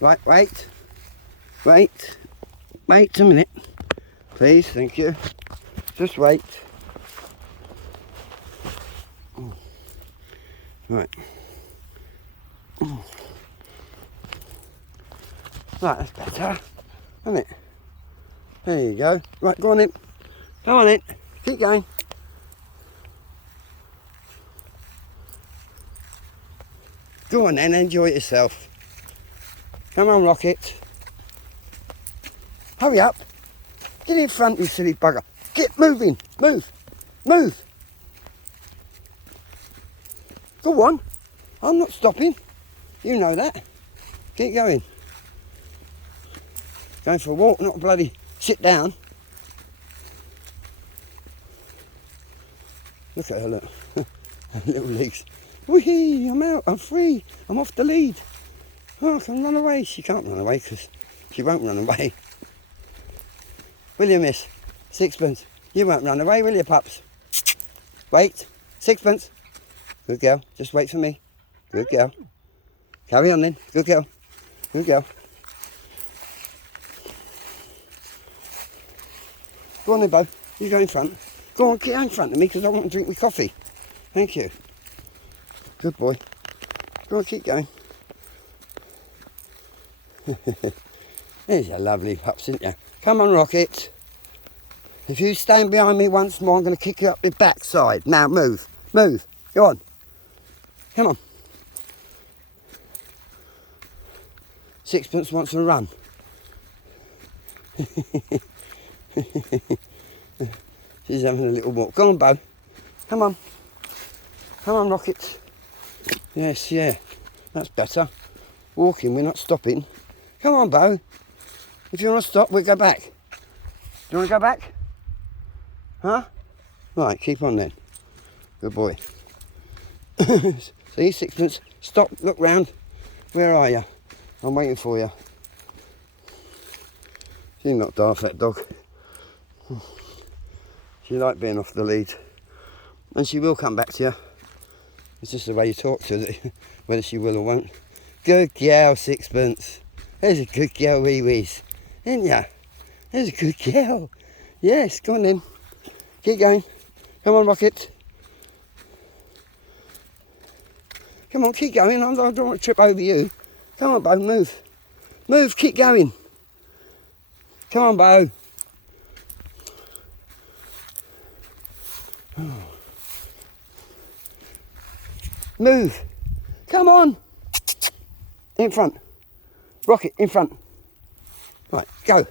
Right, wait a minute, please, thank you. Just wait. Right. Right, that's better, isn't it? There you go. Right, go on in. Go on in. Keep going. Go on then, enjoy yourself. Come on, Rocket. Hurry up. Get in front, you silly bugger. Get moving. Move. Move. Go on. I'm not stopping. You know that. Keep going. Going for a walk, not a bloody sit down. Look at her, look. Her little legs. Whee! I'm out. I'm free. I'm off the lead. Oh, I can run away. She can't run away because she won't run away. Will you, miss? Sixpence. You won't run away, will you, pups? Wait. Sixpence. Good girl. Just wait for me. Good girl. Carry on then. Good girl. Good girl. Go on then, Bo. You go in front. Go on, get in front of me because I want to drink my coffee. Thank you. Good boy. Go on, keep going. There's your lovely pups, isn't you? Come on, Rocket. If you stand behind me once more, I'm going to kick you up the backside. Now, move. Move. Go on. Come on. Sixpence wants to run. She's having a little walk. Go on, Bo. Come on. Come on, Rocket. Yes, yeah. That's better. Walking, we're not stopping. Come on, Bo. If you want to stop, we'll go back. Do you want to go back? Huh? Right, keep on then. Good boy. See, Sixpence. Stop, look round. Where are you? I'm waiting for you. She's not daft, that dog. She likes being off the lead. And she will come back to you. It's just the way you talk to her, whether she will or won't. Good girl, Sixpence. There's a good girl, wee wees. Isn't ya? There's a good girl. Yes, go on then. Keep going. Come on, Rocket. Come on, keep going. I don't want to trip over you. Come on, Bo, move. Move, keep going. Come on, Bo. Move. Come on. In front. Rocket, in front. Right, go.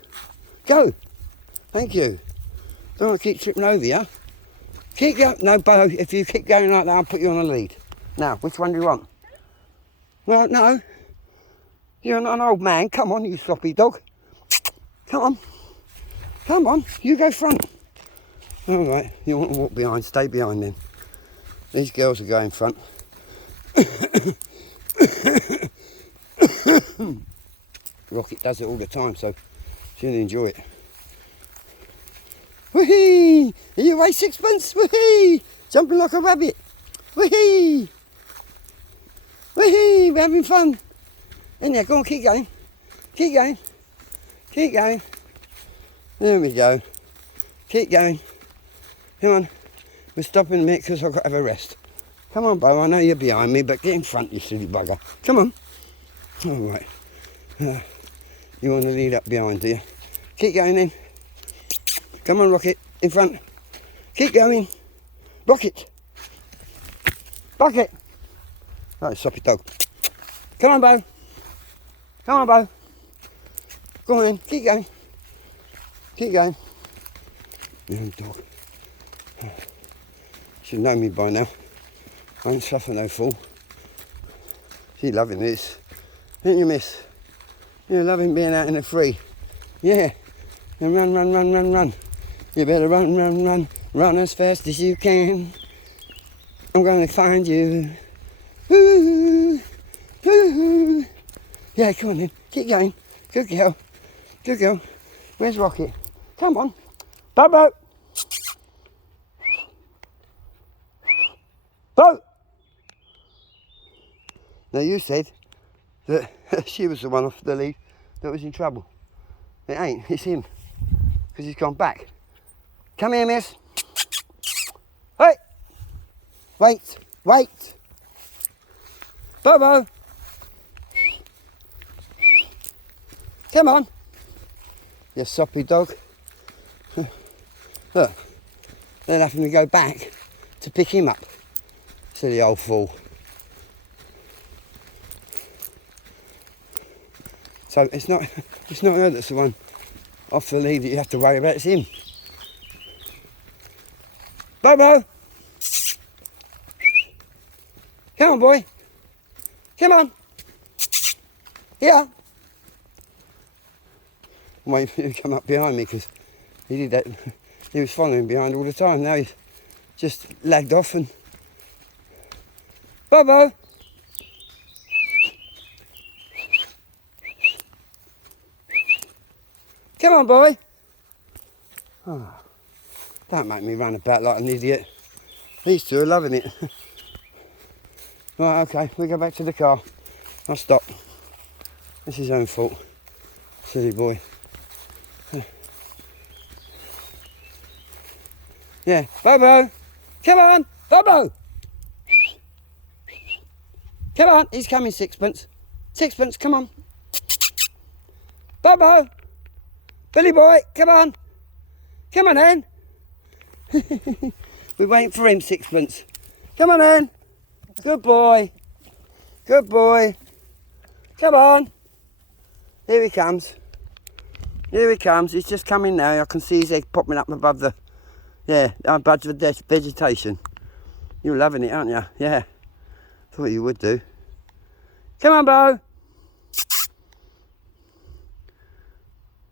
Go. Thank you. Don't want to keep tripping over you. Keep going. No, Bo, if you keep going like that, I'll put you on a lead. Now, which one do you want? Well, no. You're not an old man. Come on, you sloppy dog. Come on. Come on. You go front. All right. You want to walk behind? Stay behind then. These girls are going front. Rocket does it all the time, so she'll enjoy it. Whee! Are you away, Sixpence? Whee! Jumping like a rabbit. Whee! Whee! We're having fun. In there, go on, keep going. Keep going. Keep going. There we go. Keep going. Come on. We're stopping a minute because I've got to have a rest. Come on, Bo, I know you're behind me, but get in front, you silly bugger. Come on. All right. You want to lead up behind, do you? Keep going then. Come on, Rocket, in front. Keep going. Rocket. Bucket. Right, soppy dog. Come on, Bo. Come on, Bo. Go on then, keep going. Keep going. Young dog. Should know me by now. I don't suffer no fool. She's loving this. Ain't you, miss? You're loving being out in the free. Yeah. And run, run, run, run, run. You better run, run, run. Run as fast as you can. I'm going to find you. Ooh, ooh. Yeah, come on then. Keep going. Good girl. Good girl. Where's Rocket? Come on. Bobo. Bo! Now you said that she was the one off the lead that was in trouble. It ain't, it's him. Because he's gone back. Come here, miss. Hey! Wait, wait. Bobo! Come on. You soppy dog. Look, then having to go back to pick him up. Silly old fool. So it's not her that's the one off the lead that you have to worry about, it's him. Bobo! Come on, boy. Come on. Here. I'm waiting for you to come up behind me because he did that. He was following behind all the time. Now he's just lagged off and... Bobo! Come on, boy. Oh, don't make me run about like an idiot. These two are loving it. Right, okay, we go back to the car. I'll stop. It's his own fault. Silly boy. Yeah, Bobo! Come on! Bobo! Come on, he's coming, Sixpence. Sixpence, come on. Bobo! Billy boy, come on. Come on then. We're waiting for him, Sixpence. Come on then. Good boy. Good boy. Come on. Here he comes. Here he comes. He's just coming now. I can see his egg popping up above the... Yeah, above the vegetation. You're loving it, aren't you? Yeah. Thought you would do. Come on, Bo.